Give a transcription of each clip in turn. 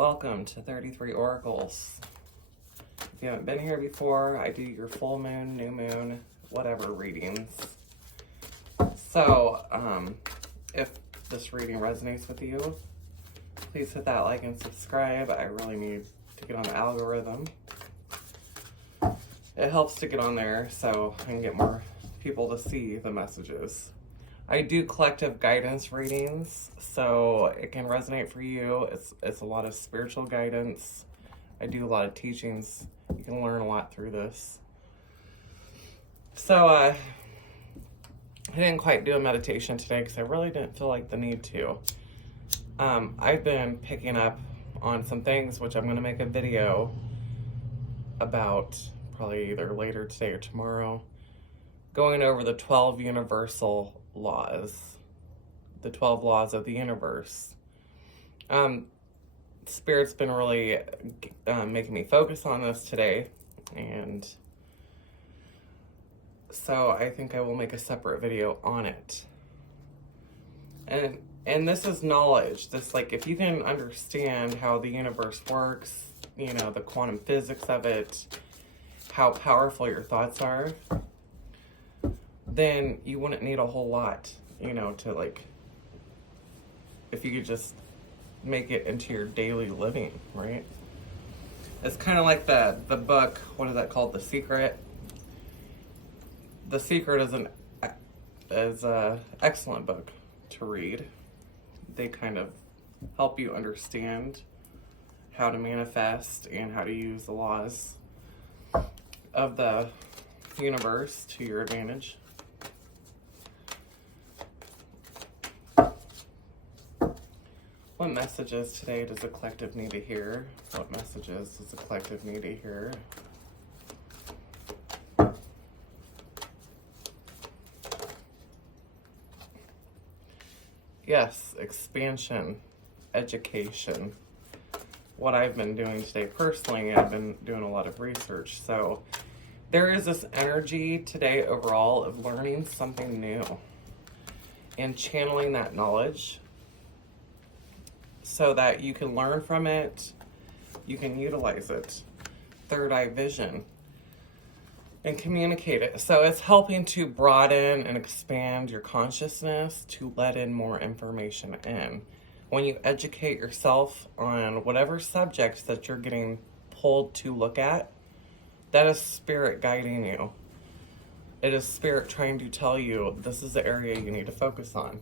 Welcome to 33 Oracles. If you haven't been here before, I do your full moon, new moon, whatever readings. So, if this reading resonates with you, please hit that like and subscribe. I really need to get on the algorithm. It helps to get on there so I can get more people to see the messages. I do collective guidance readings, so it can resonate for you. It's a lot of spiritual guidance. I do a lot of teachings. You can learn a lot through this. So I didn't quite do a meditation today because I really didn't feel like the need to. I've been picking up on some things, which I'm going to make a video about probably either later today or tomorrow, going over the 12 universal laws, the 12 laws of the universe. Spirit's been really making me focus on this today, and so I think I will make a separate video on it. And this is knowledge. This, like, if you can understand how the universe works, you know, the quantum physics of it, how powerful your thoughts are, then you wouldn't need a whole lot, you know, to, like, if you could just make it into your daily living, right? It's kind of like the book, what is that called? The Secret. The Secret is an excellent book to read. They kind of help you understand how to manifest and how to use the laws of the universe to your advantage. What messages today does the collective need to hear? What messages does the collective need to hear? Yes, expansion, education. What I've been doing today personally, I've been doing a lot of research. So there is this energy today overall of learning something new and channeling that knowledge so that you can learn from it, you can utilize it, third eye vision, and communicate it. So it's helping to broaden and expand your consciousness to let in more information in. When you educate yourself on whatever subjects that you're getting pulled to look at, that is spirit guiding you. It is spirit trying to tell you this is the area you need to focus on.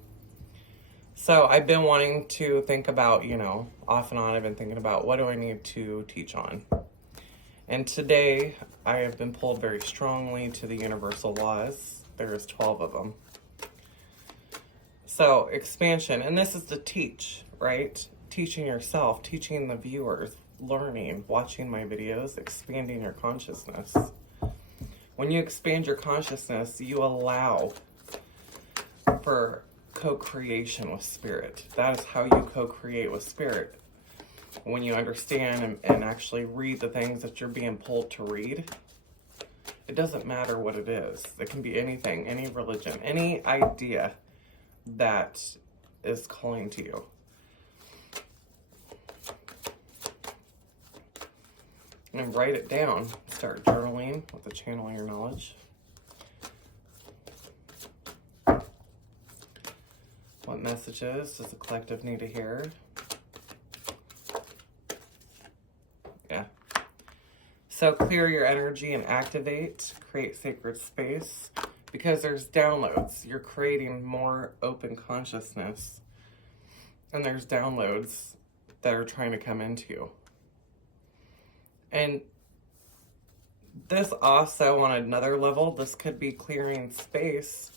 So I've been wanting to think about, you know, off and on, I've been thinking about what do I need to teach on. And today I have been pulled very strongly to the universal laws. There's 12 of them. So expansion, and this is to teach, right? Teaching yourself, teaching the viewers, learning, watching my videos, expanding your consciousness. When you expand your consciousness, you allow for co-creation with spirit. That is how you co-create with spirit. When you understand and actually read the things that you're being pulled to read, it doesn't matter what it is. It can be anything, any religion, any idea that is calling to you. And write it down. Start journaling with the channeling your knowledge. What messages does the collective need to hear? Yeah. So clear your energy and activate. Create sacred space. Because there's downloads. You're creating more open consciousness. And there's downloads that are trying to come into you. And this also, on another level, this could be clearing space.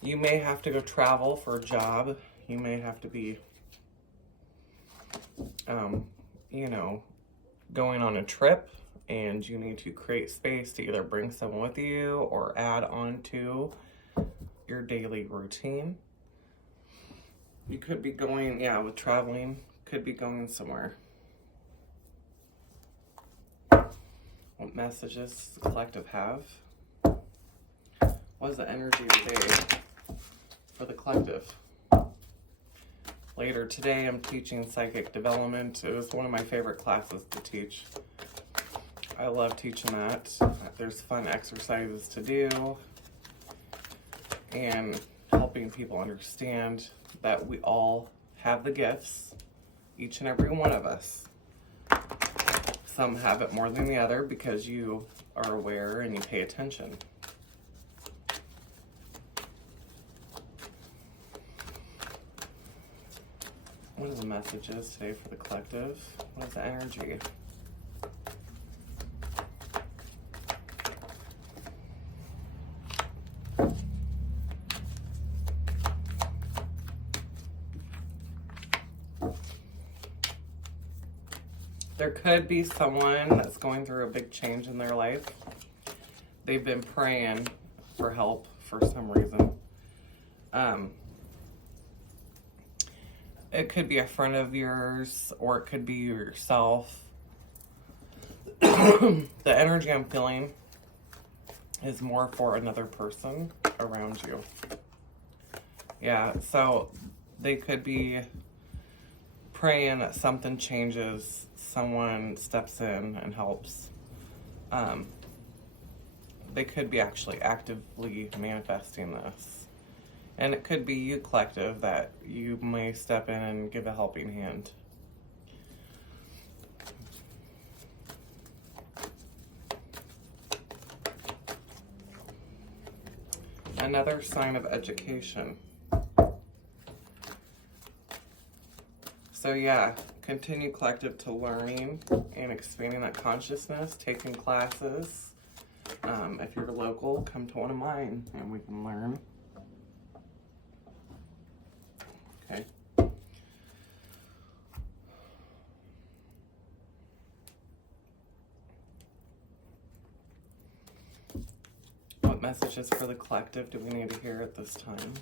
You may have to go travel for a job. You may have to be, you know, going on a trip, and you need to create space to either bring someone with you or add on to your daily routine. You could be going, yeah, with traveling, could be going somewhere. What messages does the collective have? What is the energy today for the collective? Later today, I'm teaching psychic development. It was one of my favorite classes to teach. I love teaching that. There's fun exercises to do and helping people understand that we all have the gifts, each and every one of us. Some have it more than the other because you are aware and you pay attention. What are the messages today for the collective? What is the energy? There could be someone that's going through a big change in their life. They've been praying for help for some reason. It could be a friend of yours, or it could be yourself. The energy I'm feeling is more for another person around you. Yeah, so they could be praying that something changes, someone steps in and helps. They could be actually actively manifesting this. And it could be you, collective, that you may step in and give a helping hand. Another sign of education. So yeah, continue, collective, to learning and expanding that consciousness, taking classes. If you're local, come to one of mine and we can learn. Okay. What messages for the collective do we need to hear at this time?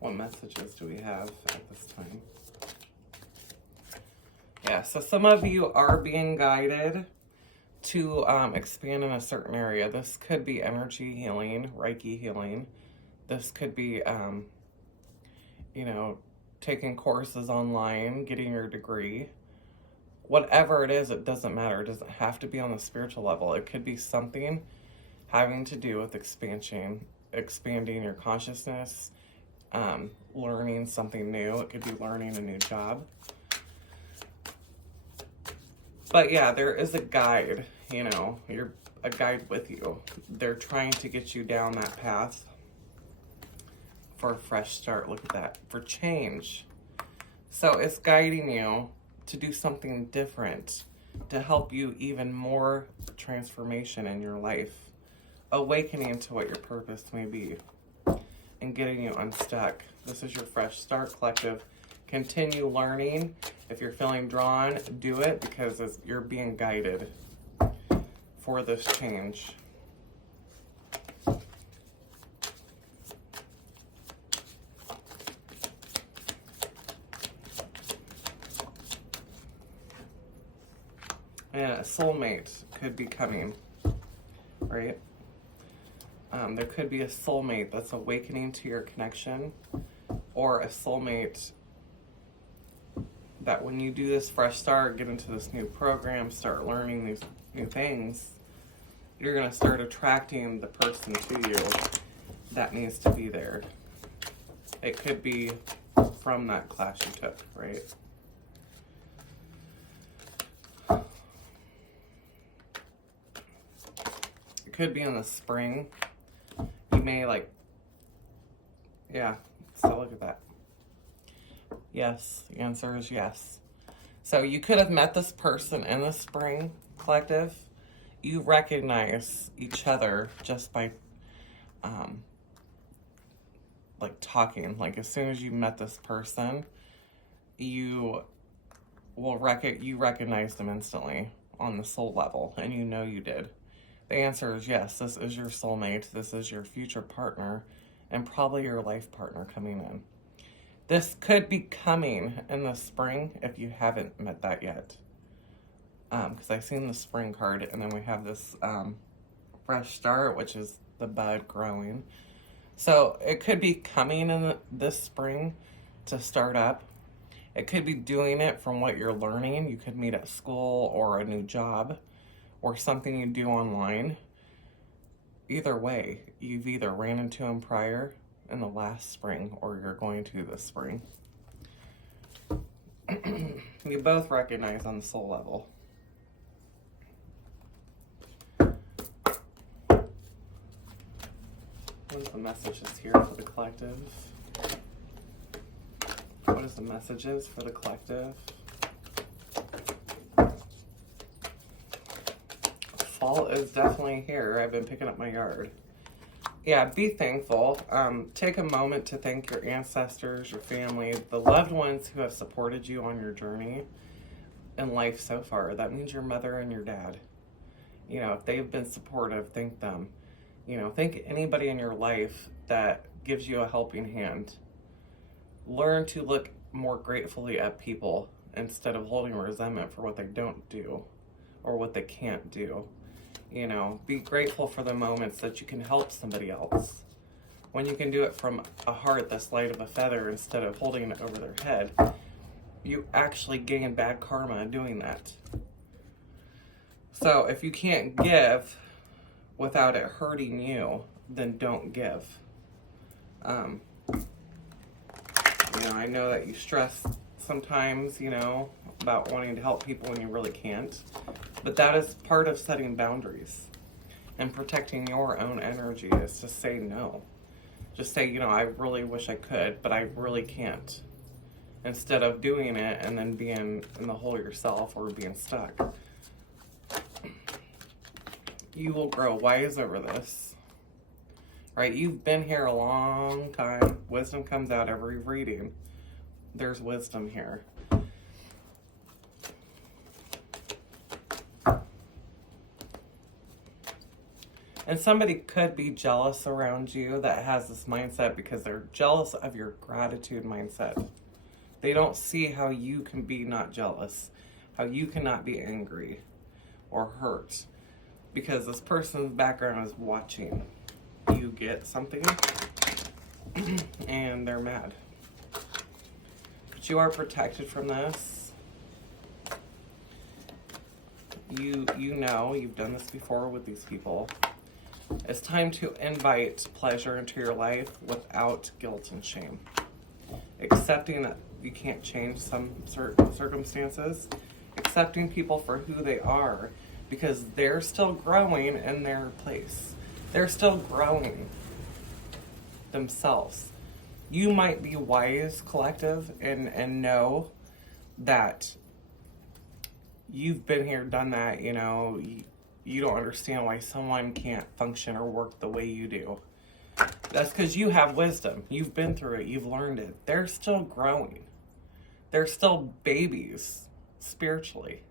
What messages do we have at this time? Yeah, so some of you are being guided to expand in a certain area. This could be energy healing, Reiki healing. This could be, you know, taking courses online, getting your degree. Whatever it is, it doesn't matter. It doesn't have to be on the spiritual level. It could be something having to do with expanding your consciousness, learning something new. It could be learning a new job. But yeah, there is a guide, you know, you're a guide with you. They're trying to get you down that path for a fresh start. Look at that, for change. So it's guiding you to do something different, to help you even more transformation in your life, awakening to what your purpose may be, and getting you unstuck. This is your fresh start, collective. Continue learning. If you're feeling drawn, do it, because you're being guided for this change. And a soulmate could be coming, right? There could be a soulmate that's awakening to your connection, or a soulmate that when you do this fresh start, get into this new program, start learning these new things, you're going to start attracting the person to you that needs to be there. It could be from that class you took, right? It could be in the spring. You may yeah, so look at that. Yes, the answer is yes. So you could have met this person in the spring, collective. You recognize each other just by talking. Like, as soon as you met this person, you recognize them instantly on the soul level, and you know you did. The answer is yes. This is your soulmate. This is your future partner, and probably your life partner coming in. This could be coming in the spring if you haven't met that yet. Because I've seen the spring card, and then we have this fresh start, which is the bud growing. So it could be coming in this spring to start up. It could be doing it from what you're learning. You could meet at school or a new job or something you do online. Either way, you've either ran into him prior in the last spring or you're going to this spring. You both recognize on the soul level. What is the messages here for the collective? What is the messages for the collective? Fall is definitely here. I've been picking up my yard. Yeah, be thankful. Take a moment to thank your ancestors, your family, the loved ones who have supported you on your journey in life so far. That means your mother and your dad. You know, if they've been supportive, thank them. You know, thank anybody in your life that gives you a helping hand. Learn to look more gratefully at people instead of holding resentment for what they don't do or what they can't do. You know, be grateful for the moments that you can help somebody else. When you can do it from a heart that's light of a feather instead of holding it over their head, you actually gain bad karma doing that. So if you can't give without it hurting you, then don't give. You know, I know that you stress sometimes, you know, about wanting to help people when you really can't. But that is part of setting boundaries and protecting your own energy, is to say no. Just say, you know, I really wish I could, but I really can't. Instead of doing it and then being in the hole yourself or being stuck. You will grow wise over this. Right? You've been here a long time. Wisdom comes out every reading. There's wisdom here. And somebody could be jealous around you that has this mindset because they're jealous of your gratitude mindset. They don't see how you can be not jealous, how you cannot be angry or hurt, because this person's background is watching you get something and they're mad. But you are protected from this. You know, you've done this before with these people. It's time to invite pleasure into your life without guilt and shame. Accepting that you can't change some certain circumstances. Accepting people for who they are because they're still growing in their place. They're still growing themselves. You might be wise, collective, and know that you've been here, done that, you know. You don't understand why someone can't function or work the way you do. That's because you have wisdom. You've been through it. You've learned it. They're still growing. They're still babies spiritually.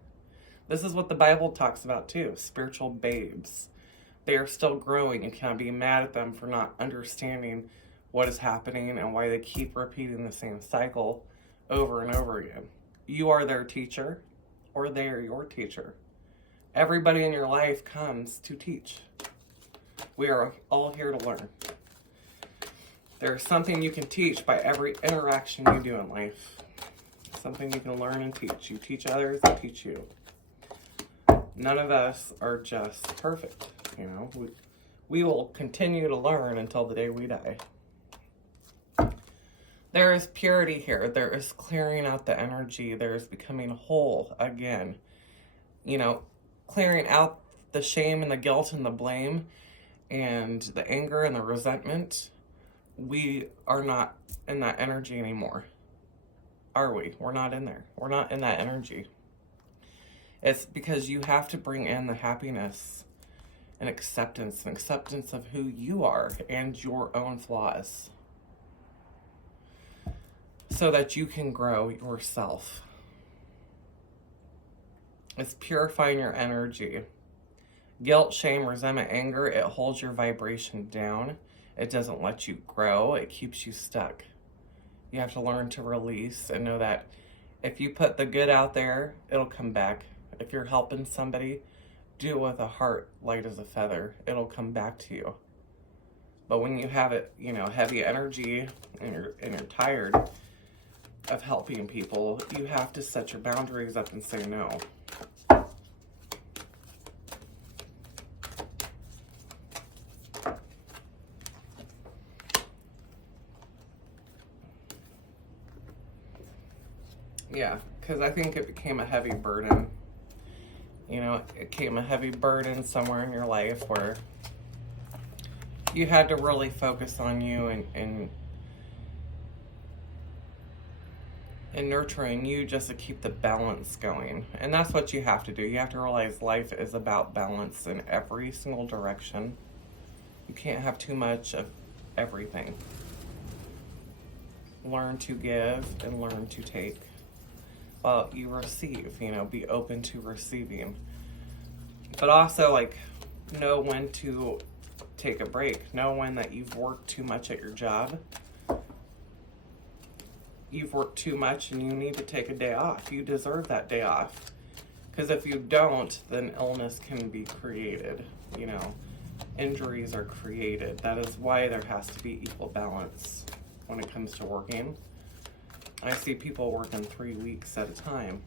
This is what the Bible talks about too, spiritual babes. They are still growing. You can't be mad at them for not understanding what is happening and why they keep repeating the same cycle over and over again. You are their teacher or they are your teacher. Everybody in your life comes to teach. We are all here to learn. There's something you can teach by every interaction you do in life. Something you can learn and teach. You teach others, they teach you. None of us are just perfect, you know. We will continue to learn until the day we die. There is purity here. There is clearing out the energy. There is becoming whole again. You know, clearing out the shame and the guilt and the blame and the anger and the resentment. We are not in that energy anymore. Are we? We're not in there. We're not in that energy. It's because you have to bring in the happiness and acceptance of who you are and your own flaws so that you can grow yourself. It's purifying your energy. Guilt, shame, resentment, anger, it holds your vibration down. It doesn't let you grow. It keeps you stuck. You have to learn to release and know that if you put the good out there, it'll come back. If you're helping somebody, do it with a heart light as a feather. It'll come back to you. But when you have it, you know, heavy energy and you're tired of helping people, you have to set your boundaries up and say no. Yeah, because I think it became a heavy burden. You know, it became a heavy burden somewhere in your life where you had to really focus on you and nurturing you just to keep the balance going. And that's what you have to do. You have to realize life is about balance in every single direction. You can't have too much of everything. Learn to give and learn to take. Well, you receive, you know, be open to receiving. But also, like, know when to take a break. Know when that you've worked too much at your job. You've worked too much and you need to take a day off. You deserve that day off. Because if you don't, then illness can be created. You know, injuries are created. That is why there has to be equal balance when it comes to working. I see people working 3 weeks at a time.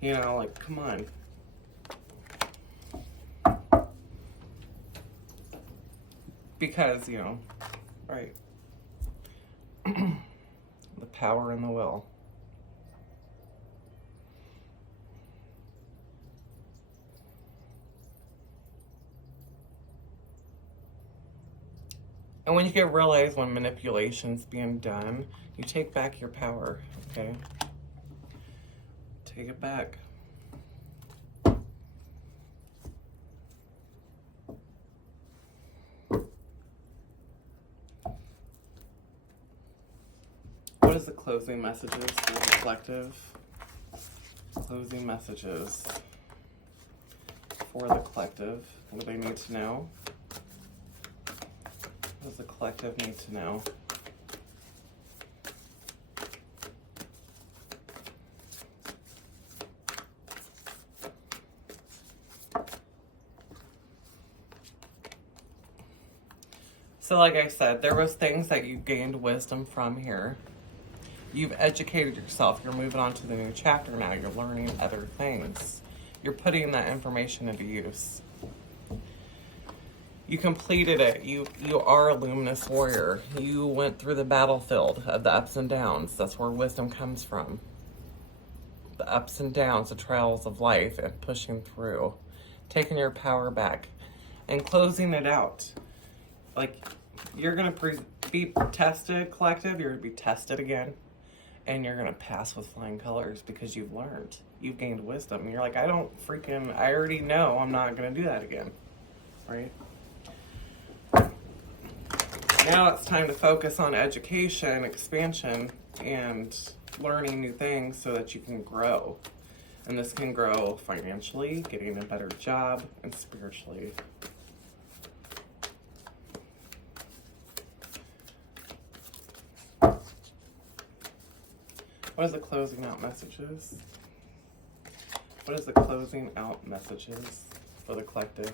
You know, like, come on. Because, you know, right. The power in the will. And when you can realize when manipulation's being done, you take back your power, okay? Take it back. What is the closing messages for the collective? Closing messages for the collective. What do they need to know? What does the collective need to know? So like I said, there was things that you gained wisdom from here. You've educated yourself. You're moving on to the new chapter now. You're learning other things. You're putting that information into use. You completed it. You are a luminous warrior. You went through the battlefield of the ups and downs. That's where wisdom comes from. The ups and downs, the trials of life, and pushing through. Taking your power back. And closing it out. Like, you're going to be tested, collective. You're going to be tested again. And you're going to pass with flying colors because you've learned. You've gained wisdom. And you're like, I already know I'm not going to do that again. Right? Now it's time to focus on education, expansion, and learning new things so that you can grow. And this can grow financially, getting a better job, and spiritually. What is the closing out messages? What is the closing out messages for the collective?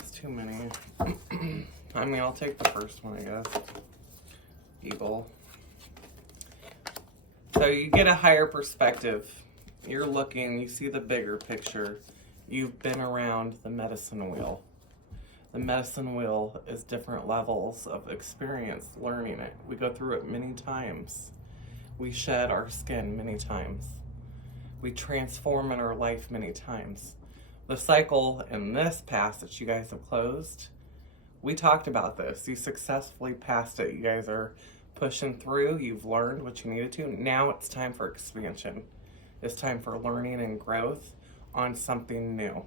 It's too many. I mean, I'll take the first one, I guess. Eagle. So you get a higher perspective. You're looking, you see the bigger picture. You've been around the medicine wheel. The medicine wheel is different levels of experience learning it. We go through it many times. We shed our skin many times. We transform in our life many times. The cycle in this past that you guys have closed, we talked about this. You successfully passed it. You guys are pushing through. You've learned what you needed to. Now it's time for expansion. It's time for learning and growth on something new.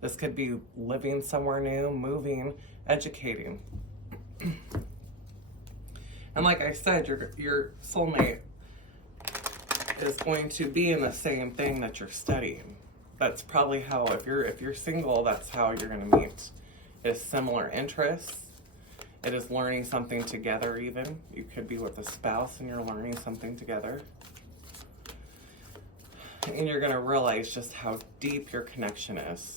This could be living somewhere new, moving, educating. And like I said, your soulmate is going to be in the same thing that you're studying. That's probably how, if you're single, that's how you're going to meet. Is similar interests. It is learning something together even. You could be with a spouse and you're learning something together. And you're going to realize just how deep your connection is.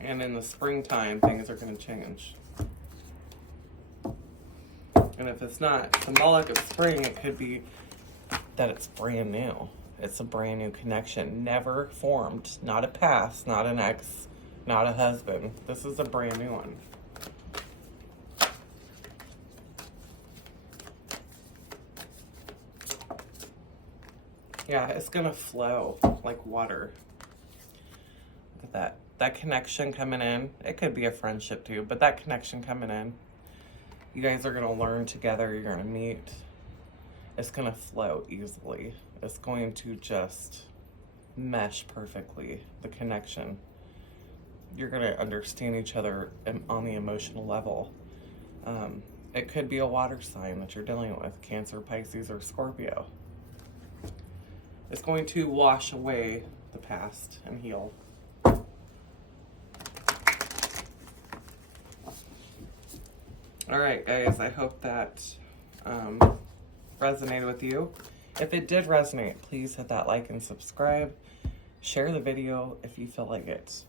And in the springtime, things are going to change. And if it's not symbolic of spring, it could be that it's brand new. It's a brand new connection, never formed. Not a past, not an ex, not a husband. This is a brand new one. Yeah, it's gonna flow like water. Look at that. That connection coming in. It could be a friendship too, but that connection coming in. You guys are gonna learn together. You're gonna meet. It's gonna flow easily. It's going to just mesh perfectly. The connection. You're gonna understand each other on the emotional level. It could be a water sign that you're dealing with, Cancer, Pisces, or Scorpio. It's going to wash away the past and heal. All right, guys, I hope that resonated with you. If it did resonate, please hit that like and subscribe. Share the video if you feel like it.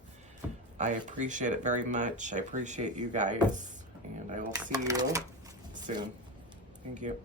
I appreciate it very much. I appreciate you guys, and I will see you soon. Thank you.